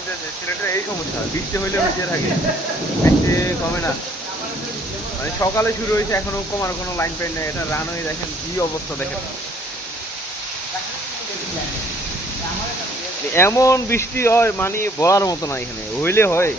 হইতেছে সিলেটের এই সমস্যা, বৃষ্টি হইলে হইতে থাকে, বৃষ্টি কমে না। মানে সকালে শুরু হয়েছে এখনো কমার কোনো লাইন পাই নাই। এটা রান হয়ে দেখেন কি অবস্থা দেখেন, এমন বৃষ্টি হয় মানে বলার মতো না, এখানে হইলে হয়।